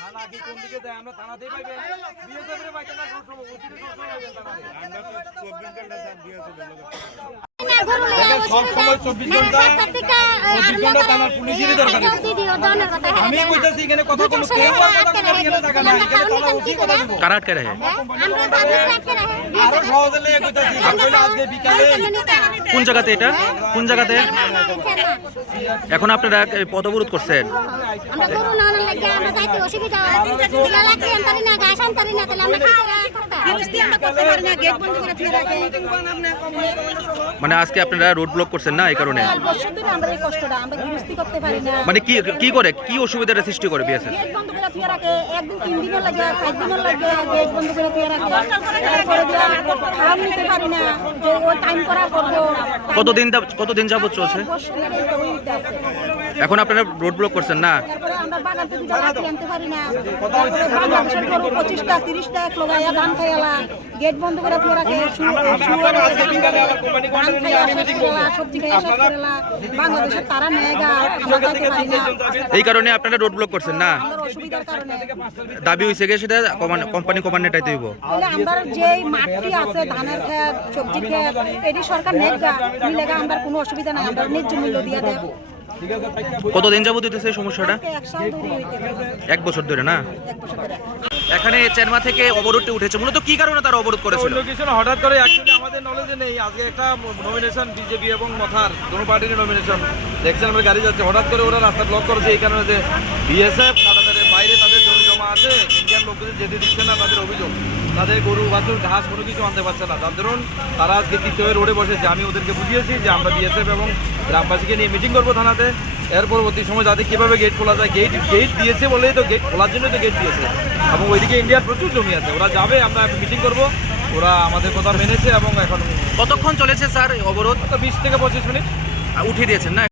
থানা কি কোন দিকে যায় আমরা থানাতেই পাইবে বিএসএফ এর পাইতে না কোন সময় ওসির কোন সময় যাবেন থানাতে আমরা তো 24 ঘন্টা সাথ বিএসএফ সব সময় 24 ঘন্টা থানার পুলিশেরই দরকার আমি কইতাছি এখানে কথা কোন কেউ কথা এখানে টাকা নাই এখানে থানা ওসি কথা দিব কারা আটকে রাখে আরো সহজে লেগে কইতাছি কইলা আজকে বিকালে কোন জায়গাতে এটা কোন জায়গাতে এখন আপনারা পথ অবরোধ করছেন আমরা গরু না আনার লাগে আমরা যাইতে অসুবিধা দিলা লাগতে আনতারি না গাছ আনতারি না তাহলে আমরা কি করতে বিরস্তি আমরা করতে পারি না গেট বন্ধ করে দিয়ে রাখে মানে আজকে আপনারা রোড ব্লক করছেন না এই কারণে বছর আমরা এই কষ্টটা আমরা বিরস্তি করতে পারি না মানে কি করে কি অসুবিধার সৃষ্টি করে বিএসএফ গেট বন্ধ করে দিয়ে রাখে একদিন 3 দিন লাগে 4 দিন লাগে গেট বন্ধ করে দিয়ে রাখে তারপরে দিয়া খাওয়া নিতে পারি না যে ও টাইম করা করব কতদিন যাবত চলছে এখন আপনারা রোড ব্লক করছেন না তারপরে আমরা বাগানতে দুটো লাঠি আনতে পারি না বাংলাদেশের গরু 25টা 30টা এক লগায়া ধান খাইলা গেট বন্ধ করে দিয়ে রাখে সবজি খাইয়া শেষ করেলা বাংলাদেশের তারা নেয়গা আমরা যাইতে পারি না এই কারণে আপনারা রোড ব্লক করছেন না আমাদের অসুবিধার কারণে দাবি হইছে কি সেটা কোম্পানি কমান্ডেটাই দিব বলে আমরা যেই মাটি আছে ধানের ক্ষেত সবজি ক্ষেত এটি সরকার নেগা মিলেগা আমরা কোনো অসুবিধা নাই আমরা ন্যায্য মূল্য দিয়ে দেব কতদিন যাবত হইতেছে এই সমস্যাটা এক সাল ধরে হইতে 1 বছর ধরে না 1 বছর ধরে এখানে চেরমা থেকে অবরোধটি উঠেছে মূলত কি কারণে তারা অবরোধ করেছিল কিছু না হঠাৎ করে অ্যাকচুয়ালি আমাদের নলেজে নেই আজকে একটা নমিনেশন বিজেপি এবং মথার দুটো পার্টির নমিনেশন দেখছেন আমরা গাড়ি যাচ্ছে হঠাৎ করে ওরা রাস্তা ব্লক করেছে এই কারণে যে বিএসএফ কাটাতারের বাইরে তাদের জমি জমা আছে ইন্ডিয়ান লোকদের যেতে দিচ্ছে না তাদের অভিযোগ তাদের গরু বাছুর ঘাস কোনো কিছু আনতে পারছে না তার ধরুন তারা আজকে তৃতীয় রোডে বসেছে আমি ওদেরকে বুঝিয়েছি যে আমরা বিএসএফ এবং গ্রামবাসীকে নিয়ে মিটিং করবো থানাতে এর পরবর্তী সময় যাতে কীভাবে গেট খোলা যায় গেট দিয়েছে বলেই তো গেট খোলার জন্যই তো গেট দিয়েছে এবং ওইদিকে ইন্ডিয়ার প্রচুর জমি আছে ওরা যাবে আমরা মিটিং করব ওরা আমাদের কথা মেনেছে এবং এখন কতক্ষণ চলেছে স্যার অবরোধ 20 থেকে 25 মিনিট উঠিয়ে দিয়েছেন না